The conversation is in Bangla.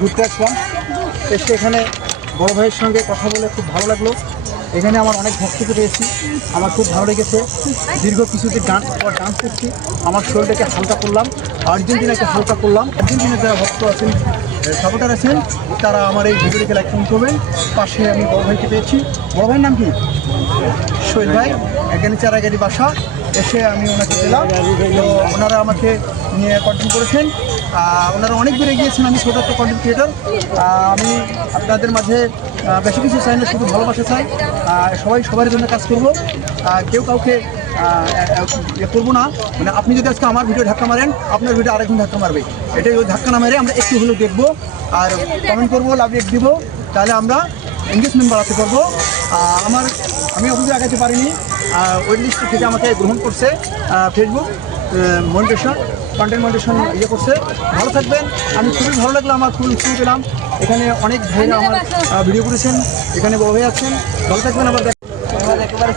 ঘুরতে আসলাম, এসে এখানে বড় ভাইয়ের সঙ্গে কথা বলে খুব ভালো লাগলো। এখানে আমার অনেক ভক্তকে পেয়েছি, আমার খুব ভালো লেগেছে। দীর্ঘ কিছুদিন ডান্স করছি, আমার শরীরটাকে হালকা করলাম, আর্জেন্টিনাকে হালকা করলাম। আর্জেন্টিনার যারা ভক্ত আছেন, সাপোর্টার আছেন, তারা আমার এই ভিডিওটিকে লাইক করবেন। পাশে আমি বড় ভাইকে পেয়েছি। বড় ভাইয়ের নাম কি? শহীদ ভাই। এখানে চারাগাড়ি বাসা, এসে আমি ওনাকে পেলাম। তো ওনারা আমাকে নিয়ে কন্টেন্ট করেছেন, ওনারা অনেক দূরে গিয়েছেন। আমি ছোটো একটা কন্টেন্ট ক্রিয়েটর। আমি আপনাদের মাঝে বেশি কিছু চাই না, শুধু ভালোবাসা চাই। সবাই সবার জন্য কাজ করবো, কেউ কাউকে ইয়ে করবো না। মানে আপনি যদি আজকে আমার ভিডিও ধাক্কা মারেন, আপনার ভিডিও আরেকজন ধাক্কা মারবে। এটাই ওই ধাক্কা না মেরে আমরা একটু হলেও দেখবো আর কমেন্ট করবো, লাভ রেট দিব, তাহলে আমরা এনগেজমেন্ট বাড়াতে পারবো। আমি অভিযোগ আগাতে পারিনি, ওয়েট লিস্ট থেকে আমাকে গ্রহণ করছে ফেসবুক মনিটেশন, কন্টেন্ট মনিটেশন ইয়ে করছে। ভালো থাকবেন। আমি খুবই ভালো লাগলো, আমার খুবই খুশি পেলাম। এখানে অনেক ভাইরা আমার ভিডিও করেছেন, এখানে বড় ভাই আছেন। ভালো থাকবেন। আবার একেবারে